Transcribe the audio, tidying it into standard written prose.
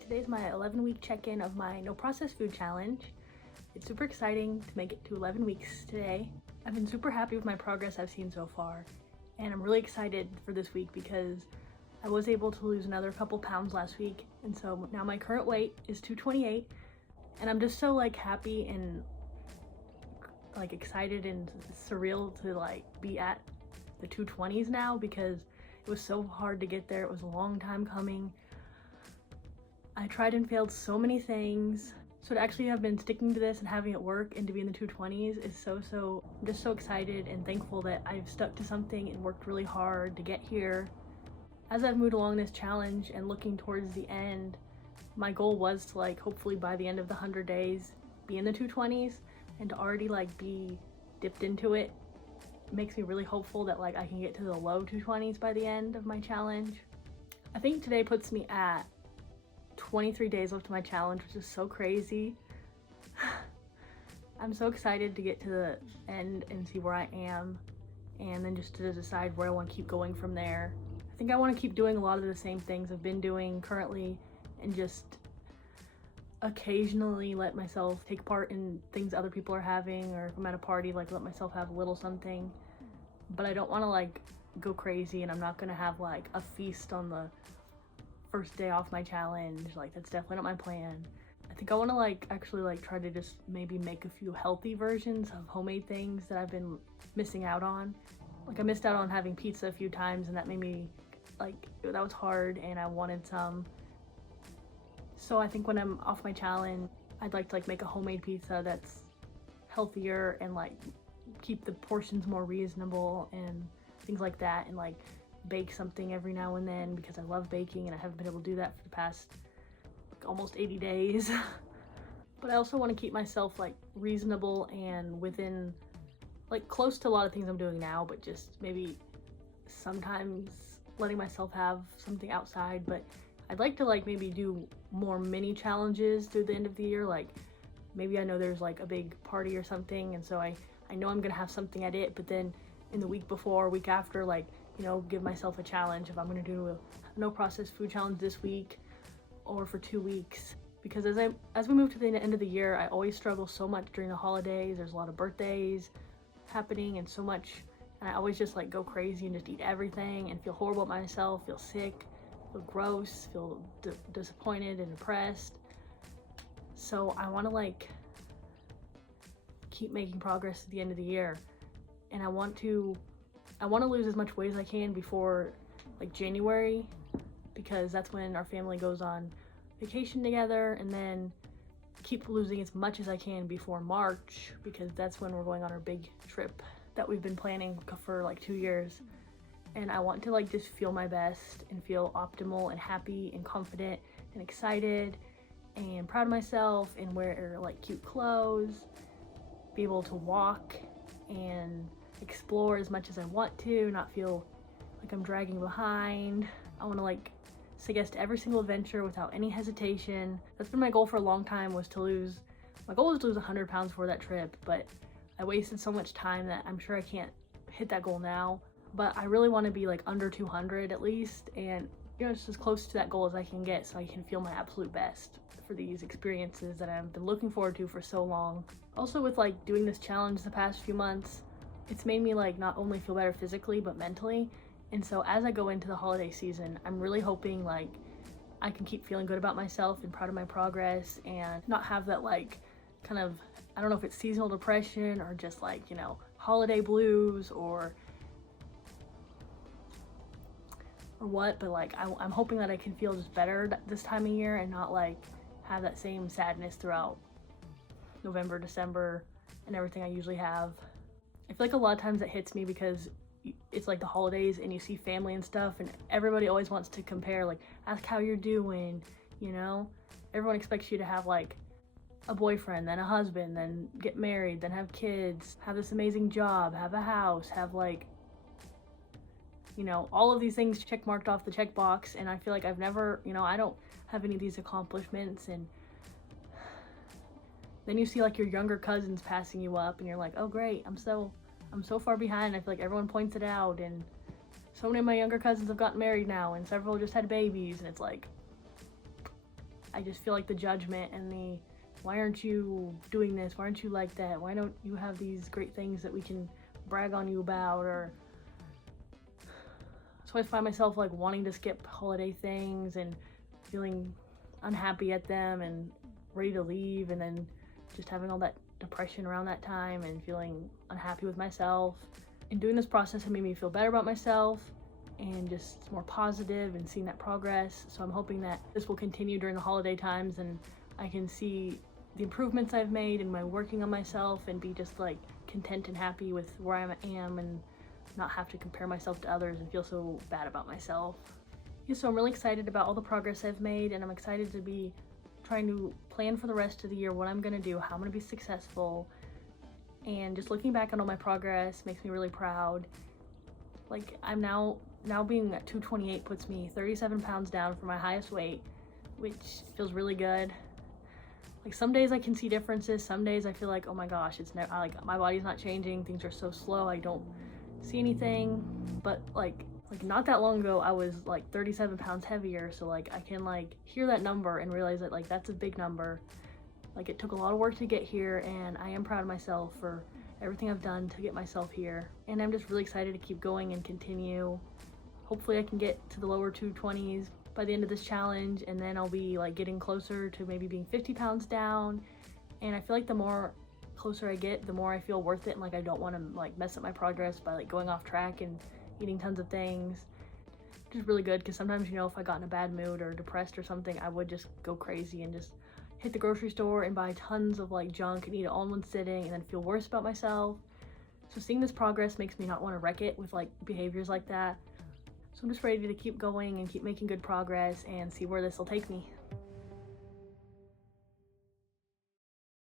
Today's my 11-week check-in of my no processed food challenge. It's super exciting to make it to 11 weeks today. I've been super happy with my progress I've seen so far, and I'm really excited for this week because I was able to lose another couple pounds last week, and so now my current weight is 228, and I'm just so happy and excited and surreal to be at the 220s now, because it was so hard to get there. It was a long time coming. I tried and failed so many things. So to actually have been sticking to this and having it work and to be in the 220s is I'm just so excited and thankful that I've stuck to something and worked really hard to get here. As I've moved along this challenge and looking towards the end, my goal was to hopefully by the end of the 100 days be in the 220s, and to already be dipped into it makes me really hopeful that I can get to the low 220s by the end of my challenge. I think today puts me at 23 days left to my challenge, which is so crazy. I'm so excited to get to the end and see where I am, and then just to decide where I want to keep going from there. I think I want to keep doing a lot of the same things I've been doing currently, and just occasionally let myself take part in things other people are having, or if I'm at a party, let myself have a little something. But I don't want to go crazy, and I'm not gonna have a feast on the first day off my challenge. That's definitely not my plan. I think I want to actually try to just maybe make a few healthy versions of homemade things that I've been missing out on. I missed out on having pizza a few times, and that made me that was hard, and I wanted some. So I think when I'm off my challenge, I'd like to make a homemade pizza that's healthier and keep the portions more reasonable and things like that, and bake something every now and then because I love baking and I haven't been able to do that for the past almost 80 days. But I also want to keep myself reasonable and within close to a lot of things I'm doing now, but just maybe sometimes letting myself have something outside. But I'd like to maybe do more mini challenges through the end of the year. Maybe I know there's a big party or something, and so I know I'm gonna have something at it, but then in the week before, week after, give myself a challenge if I'm gonna do a no processed food challenge this week or for 2 weeks. Because as we move to the end of the year, I always struggle so much during the holidays. There's a lot of birthdays happening and so much, and I always just go crazy and just eat everything and feel horrible about myself, feel sick, feel gross, feel disappointed and depressed. So I want to keep making progress at the end of the year, and I want to lose as much weight as I can before January, because that's when our family goes on vacation together, and then keep losing as much as I can before March, because that's when we're going on our big trip that we've been planning for 2 years. And I want to just feel my best and feel optimal and happy and confident and excited and proud of myself, and wear cute clothes, be able to walk and explore as much as I want to, not feel like I'm dragging behind. I want to say yes to every single adventure without any hesitation. That's been my goal for a long time, my goal was to lose 100 pounds for that trip, but I wasted so much time that I'm sure I can't hit that goal now. But I really want to be under 200 at least, and just as close to that goal as I can get, so I can feel my absolute best for these experiences that I've been looking forward to for so long. Also, with doing this challenge the past few months, it's made me not only feel better physically but mentally. And so as I go into the holiday season, I'm really hoping I can keep feeling good about myself and proud of my progress, and not have that kind of, I don't know if it's seasonal depression or just holiday blues or what, but I'm hoping that I can feel just better this time of year and not have that same sadness throughout November, December, and everything I usually have. I feel a lot of times it hits me because it's the holidays and you see family and stuff, and everybody always wants to compare, ask how you're doing, everyone expects you to have a boyfriend, then a husband, then get married, then have kids, have this amazing job, have a house, have all of these things check marked off the checkbox, and I feel I've never, I don't have any of these accomplishments. And then you see your younger cousins passing you up, and you're oh great, I'm so far behind. I feel everyone points it out, and so many of my younger cousins have gotten married now, and several just had babies, and it's I just feel like the judgment and the, why aren't you doing this? Why aren't you like that? Why don't you have these great things that we can brag on you about? Or so I find myself like wanting to skip holiday things and feeling unhappy at them and ready to leave, and then just having all that depression around that time and feeling unhappy with myself. And doing this process has made me feel better about myself and just more positive and seeing that progress. So I'm hoping that this will continue during the holiday times and I can see the improvements I've made in my working on myself and be just like content and happy with where I am and not have to compare myself to others and feel so bad about myself. Yeah, so I'm really excited about all the progress I've made, and I'm excited to be trying to plan for the rest of the year what I'm gonna do, how I'm gonna be successful, and just looking back on all my progress makes me really proud. Like I'm now being at 228 puts me 37 pounds down from my highest weight, which feels really good. Like some days I can see differences, some days I feel like, oh my gosh, it's never, like my body's not changing, things are so slow, I don't see anything. But like not that long ago I was like 37 pounds heavier, so like I can like hear that number and realize that like that's a big number. Like it took a lot of work to get here, and I am proud of myself for everything I've done to get myself here. And I'm just really excited to keep going and continue. Hopefully I can get to the lower 220s by the end of this challenge, and then I'll be like getting closer to maybe being 50 pounds down. And I feel like the more closer I get, the more I feel worth it, and like I don't want to like mess up my progress by like going off track and eating tons of things. Which is really good, because sometimes, you know, if I got in a bad mood or depressed or something, I would just go crazy and just hit the grocery store and buy tons of like junk and eat it all in one sitting and then feel worse about myself. So seeing this progress makes me not want to wreck it with like behaviors like that. So I'm just ready to keep going and keep making good progress and see where this will take me.